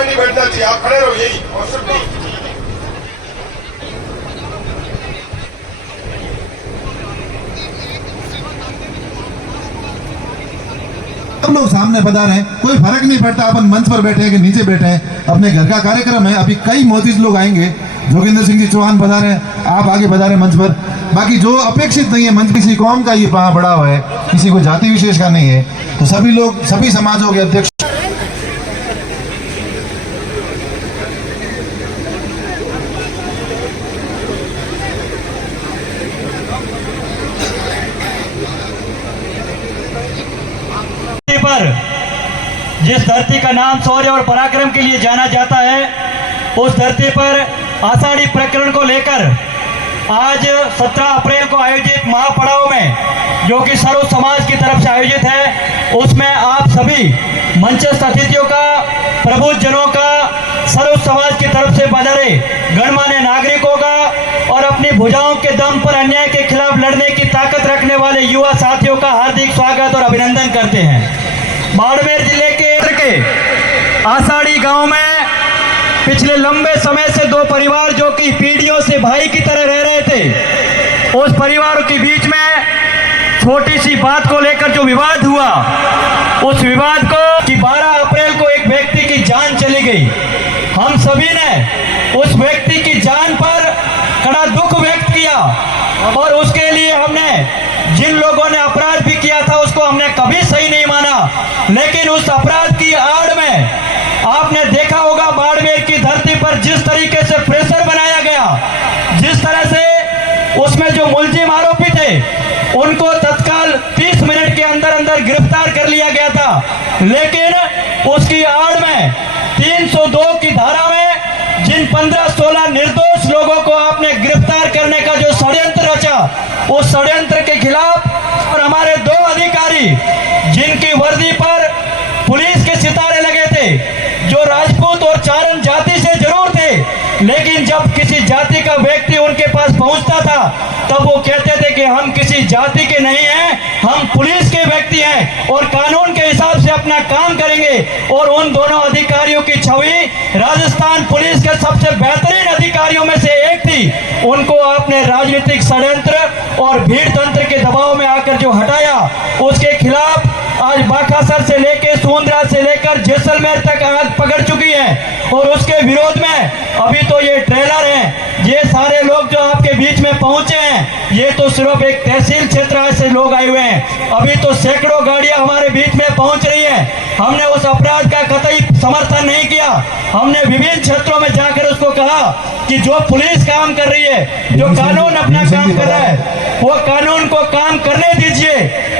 कोई नहीं बैठना चाहिए, आप खड़े रहो, यही और सिर्फ नहीं। सब लोग सामने पधारे हैं, कोई फर्क नहीं पड़ता अपन मंच पर बैठे हैं कि नीचे बैठे हैं, अपने घर का कार्यक्रम है। अभी कई मोतीज लोग आएंगे, जोगिंदर सिंह जी चौहान पधारे हैं, आप आगे पधारे मंच पर। बाकी जो अपेक्षित नहीं है, मंच किसी कौम का ये वहाँ बड़ा हुआ है, किसी को जाति विशेष का नहीं है, तो सभी लोग सभी समाजों के अध्यक्ष पर जिस धरती का नाम शौर्य और पराक्रम के लिए जाना जाता है, उस धरती पर आषाढ़ी प्रकरण को लेकर आज 17 अप्रैल को आयोजित महापड़ाव में, जो कि सर्व समाज की तरफ से आयोजित है, उसमें आप सभी मंचस्थ अतिथियों का, प्रबुद्धजनों का, सर्व समाज की तरफ से पधारे गणमान्य नागरिकों का और अपनी भुजाओं के दम पर अन्याय के खिलाफ लड़ने की ताकत रखने वाले युवा साथियों का हार्दिक स्वागत और अभिनंदन करते हैं। बाड़मेर जिले के आषाढ़ी गांव में पिछले लंबे समय से दो परिवार जो कि पीढ़ियों से भाई की तरह रह रहे थे, उस परिवारों के बीच में छोटी सी बात को लेकर जो विवाद हुआ, उस विवाद को कि 12 अप्रैल को एक व्यक्ति की जान चली गई। हम सभी ने उस व्यक्ति की जान पर कड़ा दुख व्यक्त किया और उसके लिए हमने जिन लोगों ने अपराध भी किया था उसको हमने कभी सही नहीं माना। लेकिन उस अपराध की आड़ में आपने देखा होगा बाड़मेर की धरती पर जिस तरीके से प्रेशर बनाया गया, जिस तरह से उसमें जो मुलजिम आरोपी थे उनको तत्काल 30 मिनट के अंदर अंदर गिरफ्तार कर लिया गया था। लेकिन उसकी आड़ में 302 की धारा में जिन 15-16 निर्दोष लोगों को आपने गिरफ्तार करने का जो षड्यंत्र रचा, उस षड्यंत्र के खिलाफ और हमारे 2 अधिकारी जिनकी वर्दी पर पुलिस के सितारे लगे थे, जो राजपूत और चारण जाति से जरूर थे, लेकिन जब किसी जाति का व्यक्ति उनके पास पहुंचता था तब वो कहते थे कि हम किसी जाति के नहीं हैं, हम पुलिस के व्यक्ति हैं और कानून के हिसाब से अपना काम करेंगे। और उन दोनों अधिकारियों की छवि राजस्थान पुलिस के सबसे बेहतरीन अधिकारियों में से एक थी। उनको आपने राजनीतिक षड्यंत्र और भीड़ तंत्र के दबाव में आकर जो हटाया, उसके खिलाफ आज बाकासर से लेकर सोंद्रा से लेकर जैसलमेर तक आग पकड़ चुकी है। और उसके विरोध में अभी तो ये ट्रेलर है, ये सारे लोग जो आपके बीच में पहुंचे हैं, ये तो सिर्फ एक तहसील क्षेत्र से लोग आए हुए हैं। अभी तो सैकड़ों गाड़ियां हमारे बीच में पहुंच रही हैं। हमने उस अपराध का कतई समर्थन नहीं किया। हमने विभिन्न क्षेत्रों में जाकर उसको कहा कि जो पुलिस काम कर रही है, जो कानून अपना काम कर रहा है, वो कानून को काम करने दीजिए।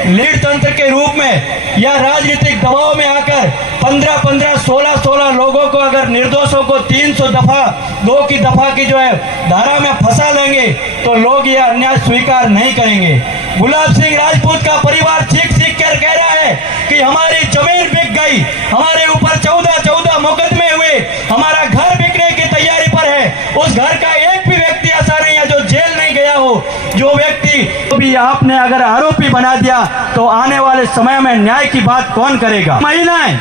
लीड तंत्र के रूप में या राजनीतिक दबाव में आकर 15-15, 16-16 लोगों को अगर निर्दोषों को 300 दफा 2 की दफा की जो है धारा में फंसा लेंगे तो लोग ये अन्याय स्वीकार नहीं करेंगे। गुलाब सिंह राजपूत का परिवार चीख कर कह रहा है कि हमारी जमीन बिक गई, हमारे ऊपर 14 मुकदमे हुए, हमारा घर बिकने की तैयारी पर है। उस घर का एक भी व्यक्ति ऐसा नहीं है जो जेल नहीं गया हो। जो व्यक्ति तो भी आपने अगर आरोपी बना दिया तो आने वाले समय में न्याय की बात कौन करेगा? महिलाएं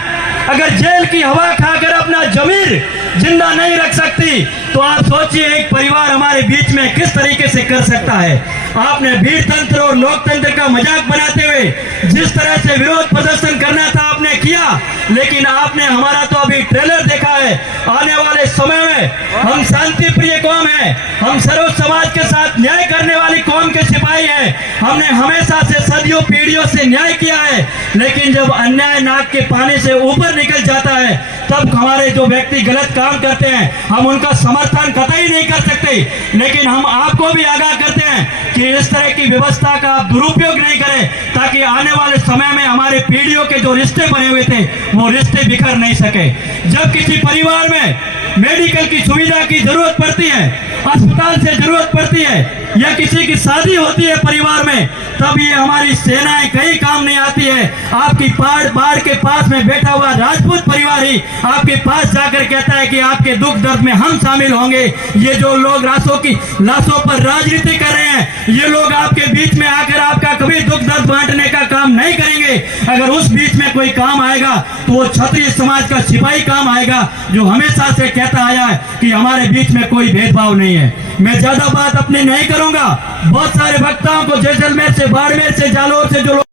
अगर जेल की हवा खाकर अपना जमीर जिंदा नहीं रख सकती तो आप सोचिए एक परिवार हमारे बीच में किस तरीके से कर सकता है। आपने भीड़ तंत्र और लोकतंत्र का मजाक बनाते हुए जिस तरह से विरोध प्रदर्शन करना था आपने किया, लेकिन आपने हमारा तो अभी ट्रेलर देखा है। आने वाले समय में हम शांति प्रिय कौम है, हम सर्व समाज के साथ न्याय करने वाली कौम के सिपाही हैं। हमने हमेशा से सदियों पीढ़ियों से न्याय किया है, लेकिन जब अन्याय नाक के पानी से ऊपर निकल जाता है तब हमारे जो व्यक्ति गलत काम करते हैं हम उनका समर्थन कतई नहीं कर सकते। लेकिन हम आपको भी आगाह करते हैं कि इस तरह की व्यवस्था का आप दुरुपयोग नहीं करें, ताकि आने वाले समय में हमारे पीढ़ियों के जो रिश्ते बने हुए थे वो रिश्ते बिखर नहीं सके। जब किसी परिवार में मेडिकल की सुविधा की जरूरत पड़ती है, अस्पताल से जरूरत पड़ती है, या किसी की शादी होती है परिवार में, तब ये हमारी सेनाएं कहीं काम नहीं आती है। आपकी बाढ़ के पास में बैठा हुआ राजपूत परिवार ही आपके पास जाकर कहता है कि आपके दुख दर्द में हम शामिल होंगे। ये जो लोग लाशों पर राजनीति कर रहे हैं, ये लोग आपके बीच में आकर आपका कभी दुख दर्द बांटने का काम नहीं करेंगे। अगर उस बीच में कोई काम आएगा तो वो क्षत्रिय समाज का सिपाही काम आएगा, जो हमेशा से कहता आया है कि हमारे बीच में कोई भेदभाव नहीं है। मैं ज्यादा बात अपनी नहीं करूंगा। बहुत सारे वक्ताओं को जैसलमेर से, बाड़मेर से, जालौर से जो लोग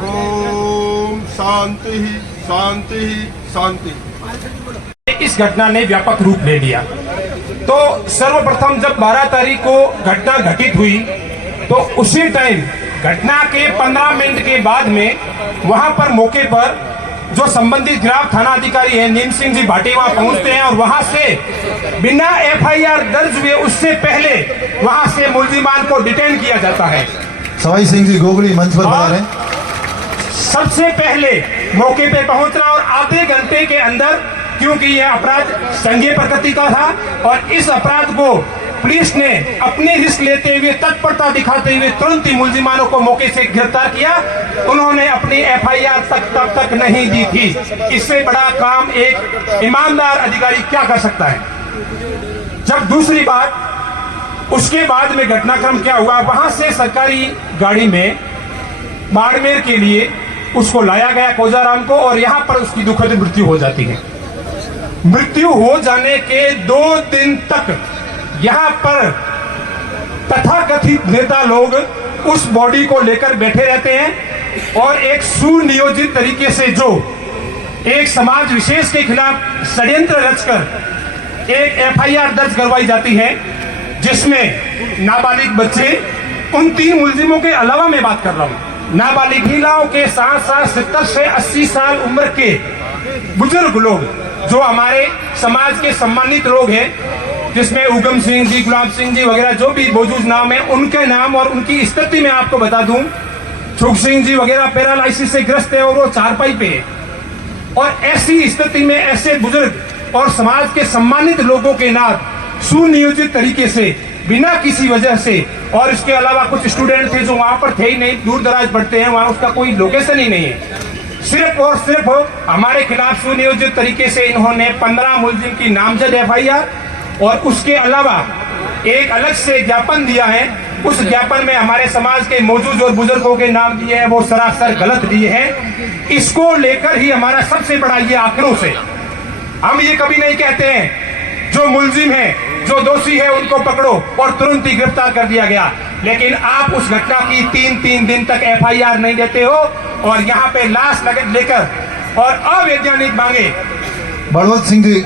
ओम शांति ही शांति ही शांति। इस घटना ने व्यापक रूप ले लिया। तो सर्वप्रथम जब 12 तारीख को घटना घटित हुई तो उसी टाइम घटना के 15 मिनट के बाद में वहां पर मौके पर जो संबंधित ग्राम थाना अधिकारी है नीम सिंह जी भाटी वहां पहुंचते हैं और वहां से बिना एफआईआर दर्ज हुए उससे पहले वहां से मुलजिमान को डिटेन किया जाता है। सवाई सिंह जी गोगड़ी मंच पर बता रहे। सबसे पहले मौके पे पहुंचना और आधे घंटे के अंदर, क्योंकि यह अपराध संज्ञेय प्रकृति का था और इस अपराध को पुलिस ने अपनी रिस्क लेते हुए, तत्परता दिखाते हुए तुरंत ही मुलजिमानों को मौके से गिरफ्तार किया। उन्होंने अपनी एफआईआर तब तक नहीं दी थी। इससे बड़ा काम एक ईमानदार अधिकारी क्या कर सकता है। जब दूसरी बात, उसके बाद में घटनाक्रम क्या हुआ, वहां से सरकारी गाड़ी में बाड़मेर के लिए उसको लाया गया कोजाराम को, और यहां पर उसकी दुखद मृत्यु हो जाती है। मृत्यु हो जाने के 2 दिन तक यहां पर तथाकथित नेता लोग उस बॉडी को लेकर बैठे रहते हैं और एक सुनियोजित तरीके से जो एक समाज विशेष के खिलाफ षड्यंत्र रचकर एक एफआईआर दर्ज करवाई जाती है, जिसमें नाबालिग बच्चे, उन 3 मुलजिमों के अलावा मैं बात कर रहा हूं, नाबालिग महिलाओं के साथ साथ 70 से 80 साल उम्र के बुजुर्ग लोग जो हमारे समाज के सम्मानित लोग हैं, जिसमें उगम सिंह जी, गुलाब सिंह जी वगैरह जो भी मौजूद नाम है, उनके नाम और उनकी स्थिति में आपको बता दूं। छुग सिंह जी वगैरह पैरालाइसिस से ग्रस्त है और वो चारपाई पे है। और ऐसी स्थिति में ऐसे बुजुर्ग और समाज के सम्मानित लोगों के नाम सुनियोजित तरीके से बिना किसी वजह से, और इसके अलावा कुछ स्टूडेंट थे जो वहां पर थे ही नहीं, दूर दराज पढ़ते हैं, वहां उसका कोई लोकेशन ही नहीं है, सिर्फ और सिर्फ हमारे खिलाफ सुनियोजित तरीके से इन्होंने 15 मुलजिम की नामजद एफआईआर और उसके अलावा एक अलग से ज्ञापन दिया है। उस ज्ञापन में हमारे समाज के मौजूद और बुजुर्गों के नाम दिए हैं, वो सरासर गलत दिए हैं। इसको लेकर ही हमारा सबसे बड़ा ये आक्रोश है। हम ये कभी नहीं कहते हैं जो मुलजिम है, जो दोषी है, उनको पकड़ो और तुरंत ही गिरफ्तार कर दिया गया, लेकिन आप उस घटना की 3 दिन तक एफआईआर नहीं देते हो और यहाँ पे लाश लेकर और अवैधानिक मांगे। बड़वंत सिंह जी